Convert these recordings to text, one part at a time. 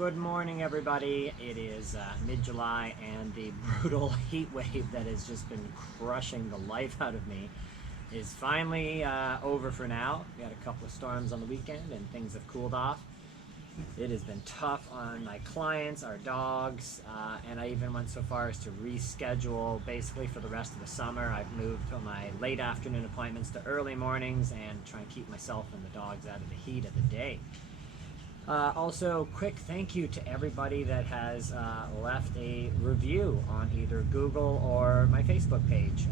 Good morning, everybody. It is mid-July, and the brutal heat wave that has just been crushing the life out of me is finally over for now. We had a couple of storms on the weekend, and things have cooled off. It has been tough on my clients, our dogs, and I even went so far as to reschedule basically for the rest of the summer. I've moved my late afternoon appointments to early mornings and try and keep myself and the dogs out of the heat of the day. Also, quick thank you to everybody that has left a review on either Google or my Facebook page.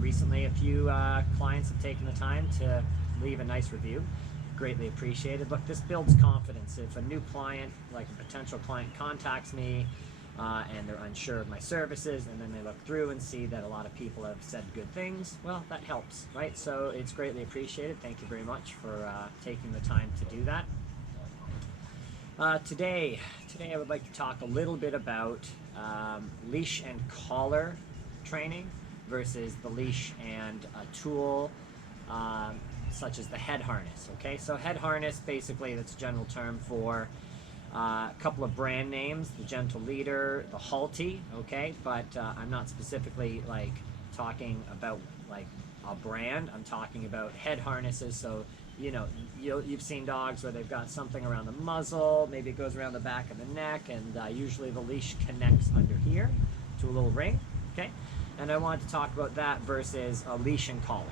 Recently, a few clients have taken the time to leave a nice review. Greatly appreciated. Look, this builds confidence. If a new client, like a potential client, contacts me and they're unsure of my services, and then they look through and see that a lot of people have said good things, well, that helps, right? So it's greatly appreciated. Thank you very much for taking the time to do that. Today I would like to talk a little bit about leash and collar training versus the leash and a tool such as the head harness. Okay, so head harness, basically that's a general term for a couple of brand names, the Gentle Leader, the Halti, okay, but I'm not specifically like talking about like a brand. I'm talking about head harnesses. So you know, you've seen dogs where they've got something around the muzzle, maybe it goes around the back of the neck, and usually the leash connects under here to a little ring, okay? And I wanted to talk about that versus a leash and collar.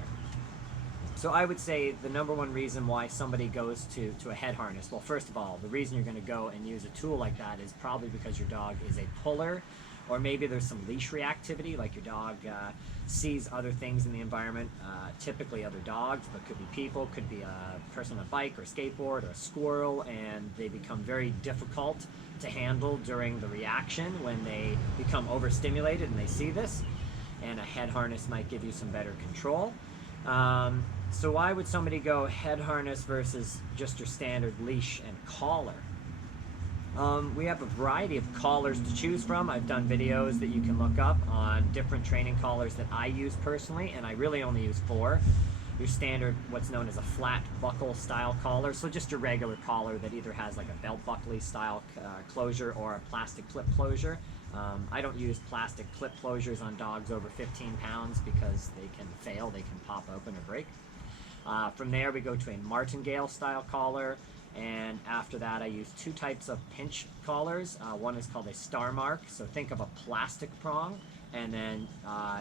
So I would say the number one reason why somebody goes to a head harness, well, first of all, the reason you're going to go and use a tool like that is probably because your dog is a puller, or maybe there's some leash reactivity, like your dog sees other things in the environment, typically other dogs, but could be people, could be a person on a bike or skateboard or a squirrel, and they become very difficult to handle during the reaction when they become overstimulated and they see this, and a head harness might give you some better control. So why would somebody go head harness versus just your standard leash and collar? We have a variety of collars to choose from. I've done videos that you can look up on different training collars that I use personally, and I really only use 4. Your standard, what's known as a flat buckle style collar, so just your regular collar that either has like a belt buckle style closure or a plastic clip closure. I don't use plastic clip closures on dogs over 15 pounds because they can fail, they can pop open or break. From there we go to a martingale style collar. And after that, I use 2 types of pinch collars. One is called a star mark, so think of a plastic prong, and then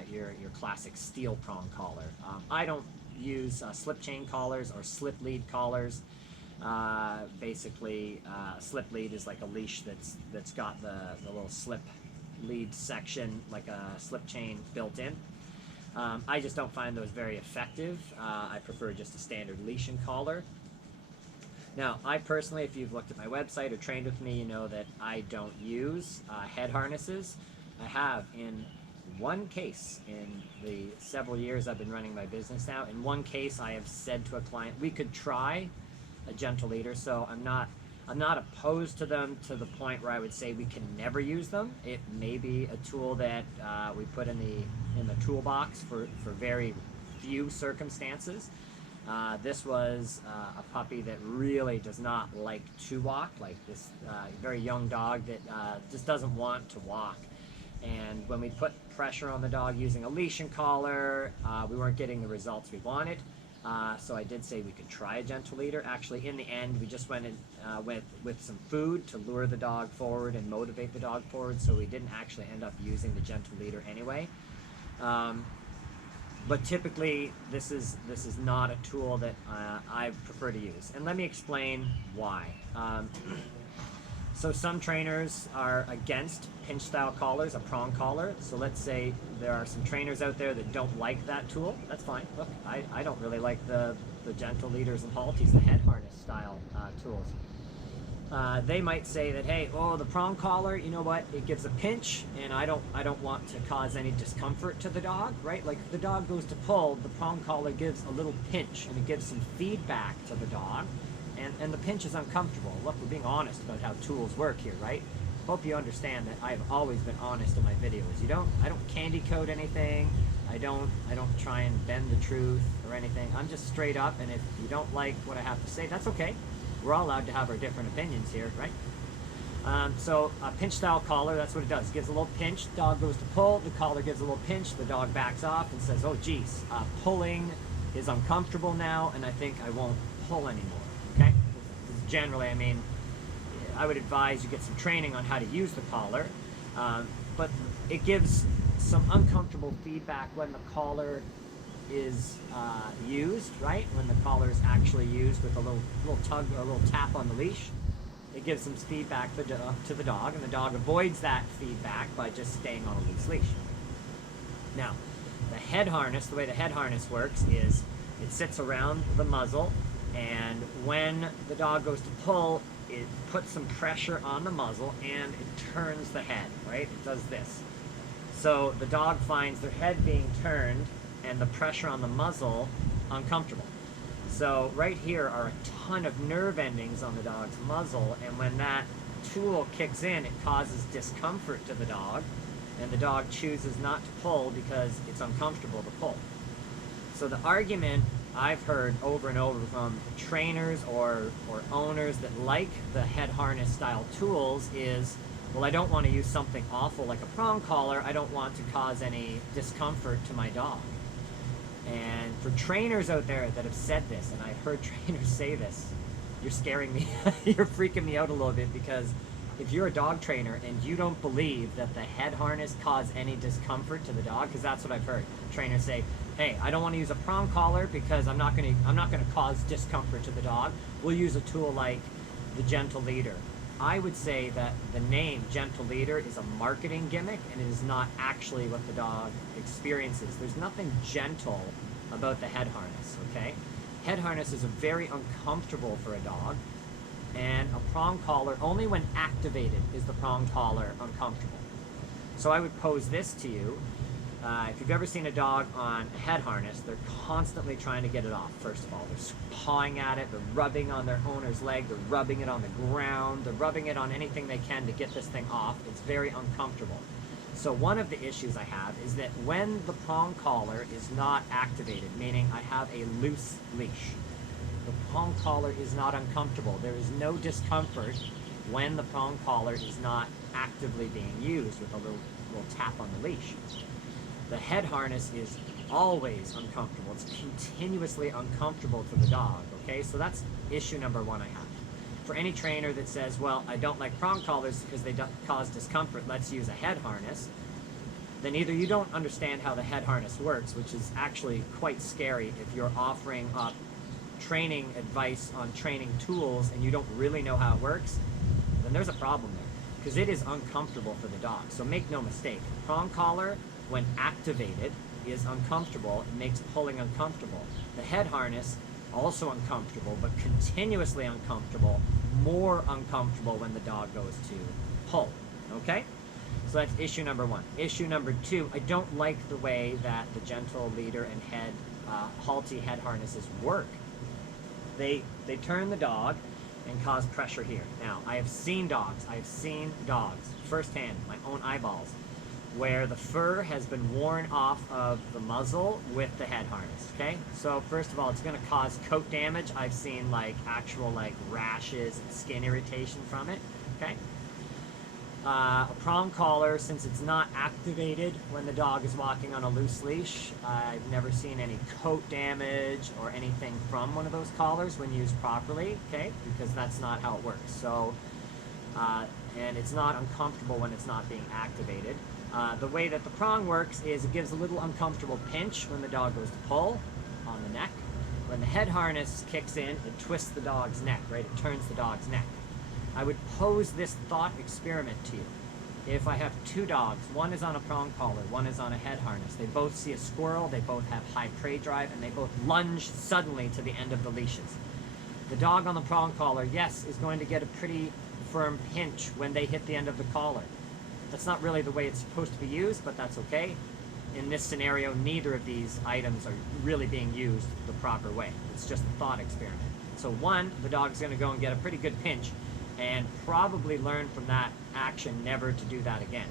your classic steel prong collar. I don't use slip chain collars or slip lead collars. Basically, slip lead is like a leash that's got the little slip lead section, like a slip chain built in. I just don't find those very effective. I prefer just a standard leash and collar. Now, I personally, if you've looked at my website or trained with me, you know that I don't use head harnesses. I have in one case in the several years I've been running my business now. In one case, I have said to a client, we could try a Gentle Leader. So I'm not opposed to them to the point where I would say we can never use them. It may be a tool that we put in the toolbox for very few circumstances. This was a puppy that really does not like to walk, like this very young dog that just doesn't want to walk. And when we put pressure on the dog using a leash and collar, we weren't getting the results we wanted. So I did say we could try a Gentle Leader. Actually, in the end, we just went in with some food to lure the dog forward and motivate the dog forward, so we didn't actually end up using the Gentle Leader anyway. But typically, this is not a tool that I prefer to use. And let me explain why. So some trainers are against pinch style collars, a prong collar. So let's say there are some trainers out there that don't like that tool. That's fine. Look, I don't really like the Gentle Leaders and Haltis, the head harness style tools. They might say that, hey, the prong collar, you know what, it gives a pinch, and I don't want to cause any discomfort to the dog, right? Like if the dog goes to pull, the prong collar gives a little pinch, and it gives some feedback to the dog, and the pinch is uncomfortable. Look, we're being honest about how tools work here, right? Hope you understand that I've always been honest in my videos. I don't candy coat anything. I don't try and bend the truth or anything. I'm just straight up, and if you don't like what I have to say, that's okay. We're all allowed to have our different opinions here, right? So a pinch style collar, that's what it does. It gives a little pinch, dog goes to pull, the collar gives a little pinch, the dog backs off and says, oh geez, pulling is uncomfortable now and I think I won't pull anymore, okay? Generally, I mean, I would advise you get some training on how to use the collar, but it gives some uncomfortable feedback when the collar is used, right? When the collar is actually used with a little tug or a little tap on the leash. It gives some feedback to the dog, and the dog avoids that feedback by just staying on a loose leash. Now, the head harness, the way the head harness works is it sits around the muzzle, and when the dog goes to pull, it puts some pressure on the muzzle and it turns the head, right? It does this. So the dog finds their head being turned and the pressure on the muzzle uncomfortable. So right here are a ton of nerve endings on the dog's muzzle, and when that tool kicks in, it causes discomfort to the dog, and the dog chooses not to pull because it's uncomfortable to pull. So the argument I've heard over and over from trainers or owners that like the head harness style tools is, well, I don't want to use something awful like a prong collar. I don't want to cause any discomfort to my dog. And for trainers out there that have said this, and I've heard trainers say this, you're scaring me, you're freaking me out a little bit, because if you're a dog trainer and you don't believe that the head harness cause any discomfort to the dog, because that's what I've heard trainers say, hey, I don't want to use a prong collar because I'm not going to cause discomfort to the dog. We'll use a tool like the Gentle Leader. I would say that the name Gentle Leader is a marketing gimmick, and it is not actually what the dog experiences. There's nothing gentle about the head harness, okay? Head harness is very uncomfortable for a dog, and a prong collar, only when activated is the prong collar uncomfortable. So I would pose this to you. If you've ever seen a dog on a head harness, they're constantly trying to get it off, first of all. They're pawing at it, they're rubbing on their owner's leg, they're rubbing it on the ground, they're rubbing it on anything they can to get this thing off. It's very uncomfortable. So one of the issues I have is that when the prong collar is not activated, meaning I have a loose leash, the prong collar is not uncomfortable. There is no discomfort when the prong collar is not actively being used with a little tap on the leash. The head harness is always uncomfortable. It's continuously uncomfortable to the dog, okay? So that's issue number one I have. For any trainer that says, well, I don't like prong collars because they cause discomfort, let's use a head harness, then either you don't understand how the head harness works, which is actually quite scary if you're offering up training advice on training tools and you don't really know how it works, then there's a problem there, because it is uncomfortable for the dog. So make no mistake, prong collar, when activated, is uncomfortable. It makes pulling uncomfortable. The head harness, also uncomfortable, but continuously uncomfortable, more uncomfortable when the dog goes to pull, okay? So that's issue number one. Issue number two, I don't like the way that the Gentle Leader and Halti head harnesses work. They turn the dog and cause pressure here. Now, I have seen dogs firsthand, my own eyeballs, where the fur has been worn off of the muzzle with the head harness, okay? So first of all, it's gonna cause coat damage. I've seen actual rashes and skin irritation from it, okay? A prong collar, since it's not activated when the dog is walking on a loose leash, I've never seen any coat damage or anything from one of those collars when used properly, okay? Because that's not how it works. So, and it's not uncomfortable when it's not being activated. The way that the prong works is it gives a little uncomfortable pinch when the dog goes to pull on the neck. When the head harness kicks in, it twists the dog's neck, right? It turns the dog's neck. I would pose this thought experiment to you. If I have two dogs, one is on a prong collar, one is on a head harness, they both see a squirrel, they both have high prey drive, and they both lunge suddenly to the end of the leashes. The dog on the prong collar, yes, is going to get a pretty firm pinch when they hit the end of the collar. That's not really the way it's supposed to be used, but that's okay. In this scenario, neither of these items are really being used the proper way. It's just a thought experiment. So one, the dog's gonna go and get a pretty good pinch and probably learn from that action never to do that again.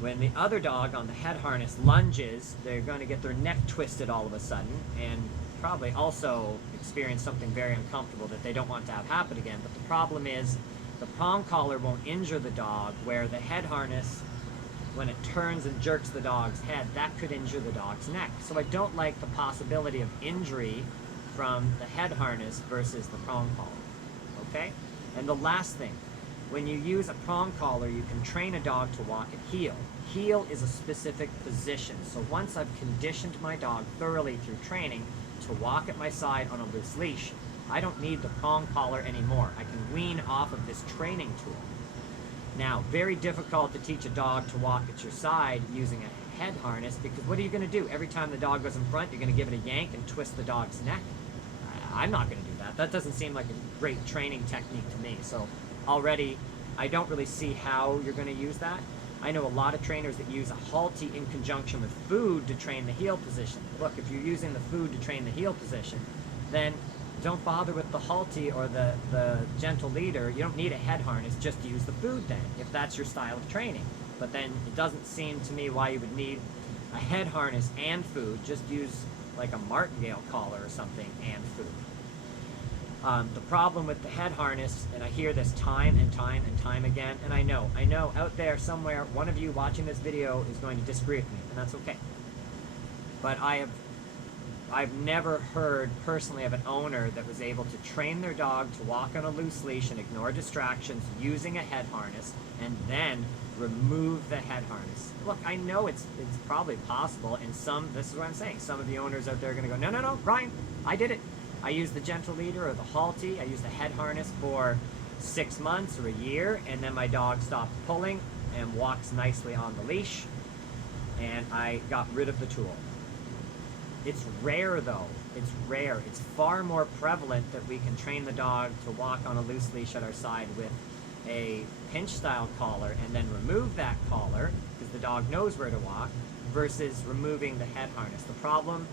When the other dog on the head harness lunges, they're gonna get their neck twisted all of a sudden and probably also experience something very uncomfortable that they don't want to have happen again. But the problem is The prong collar won't injure the dog, where the head harness, when it turns and jerks the dog's head, that could injure the dog's neck. So I don't like the possibility of injury from the head harness versus the prong collar, okay? And the last thing, when you use a prong collar, you can train a dog to walk at heel. Heel is a specific position. So once I've conditioned my dog thoroughly through training to walk at my side on a loose leash, I don't need the prong collar anymore. I can wean off of this training tool. Now, very difficult to teach a dog to walk at your side using a head harness, because what are you going to do? Every time the dog goes in front, you're going to give it a yank and twist the dog's neck. I'm not going to do that. That doesn't seem like a great training technique to me. So already, I don't really see how you're going to use that. I know a lot of trainers that use a halty in conjunction with food to train the heel position. Look, if you're using the food to train the heel position, then don't bother with the halty or the gentle leader. You don't need a head harness, just use the food then, if that's your style of training. But then it doesn't seem to me why you would need a head harness and food. Just use like a martingale collar or something and food. The problem with the head harness, and I hear this time and time and time again, and I know out there somewhere, one of you watching this video is going to disagree with me, and that's okay. But I've never heard personally of an owner that was able to train their dog to walk on a loose leash and ignore distractions using a head harness and then remove the head harness. Look, I know it's probably possible, and this is what I'm saying, some of the owners out there are going to go, no, Ryan, I did it. I used the gentle leader or the halty. I used the head harness for 6 months or a year, and then my dog stopped pulling and walks nicely on the leash, and I got rid of the tool. It's rare though. It's rare. It's far more prevalent that we can train the dog to walk on a loose leash at our side with a pinch style collar and then remove that collar because the dog knows where to walk versus removing the head harness. The problem,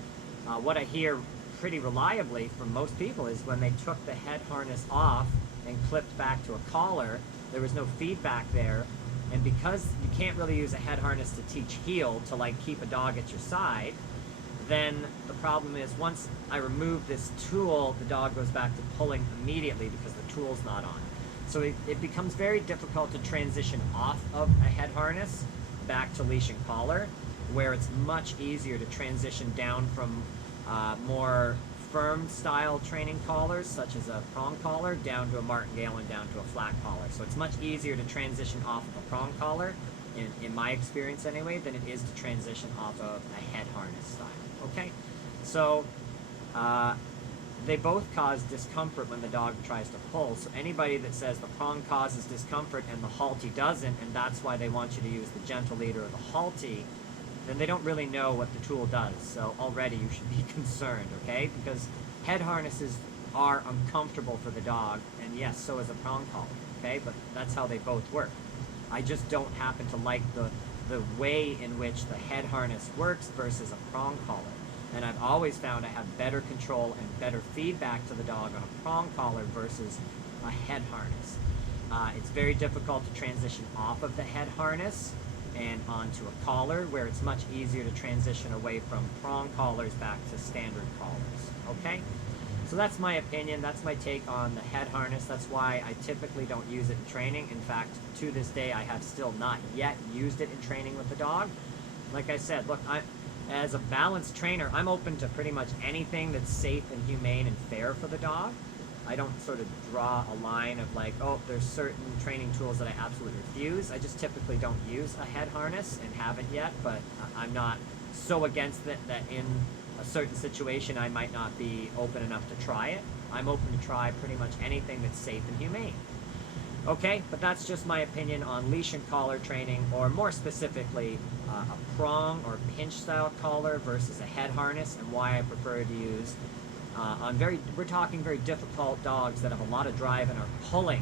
what I hear pretty reliably from most people, is when they took the head harness off and clipped back to a collar, there was no feedback there, and because you can't really use a head harness to teach heel to like keep a dog at your side, then the problem is once I remove this tool, the dog goes back to pulling immediately because the tool's not on. So it becomes very difficult to transition off of a head harness back to leash and collar, where it's much easier to transition down from more firm style training collars, such as a prong collar, down to a martingale and down to a flat collar. So it's much easier to transition off of a prong collar, in my experience anyway, than it is to transition off of a head harness style. Okay? So they both cause discomfort when the dog tries to pull. So anybody that says the prong causes discomfort and the halty doesn't, and that's why they want you to use the gentle leader or the halty, then they don't really know what the tool does. So already you should be concerned, okay? Because head harnesses are uncomfortable for the dog, and yes, so is a prong collar, okay? But that's how they both work. I just don't happen to like the way in which the head harness works versus a prong collar. And I've always found I have better control and better feedback to the dog on a prong collar versus a head harness. It's very difficult to transition off of the head harness and onto a collar, where it's much easier to transition away from prong collars back to standard collars, okay? So that's my opinion, that's my take on the head harness. That's why I typically don't use it in training. In fact, to this day, I have still not yet used it in training with the dog. Like I said, look, as a balanced trainer, I'm open to pretty much anything that's safe and humane and fair for the dog. I don't sort of draw a line of like, oh, there's certain training tools that I absolutely refuse. I just typically don't use a head harness and haven't yet, but I'm not so against it that in a certain situation I might not be open enough to try it. I'm open to try pretty much anything that's safe and humane. Okay, but that's just my opinion on leash and collar training, or more specifically, a prong or pinch style collar versus a head harness, and why I prefer to use we're talking very difficult dogs that have a lot of drive and are pulling.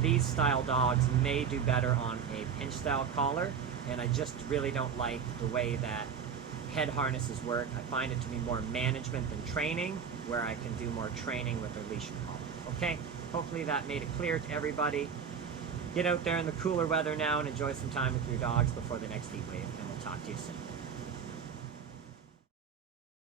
These style dogs may do better on a pinch style collar, and I just really don't like the way that head harnesses work. I find it to be more management than training, where I can do more training with their leash and collar. Okay, hopefully that made it clear to everybody. Get out there in the cooler weather now and enjoy some time with your dogs before the next heat wave, and we'll talk to you soon.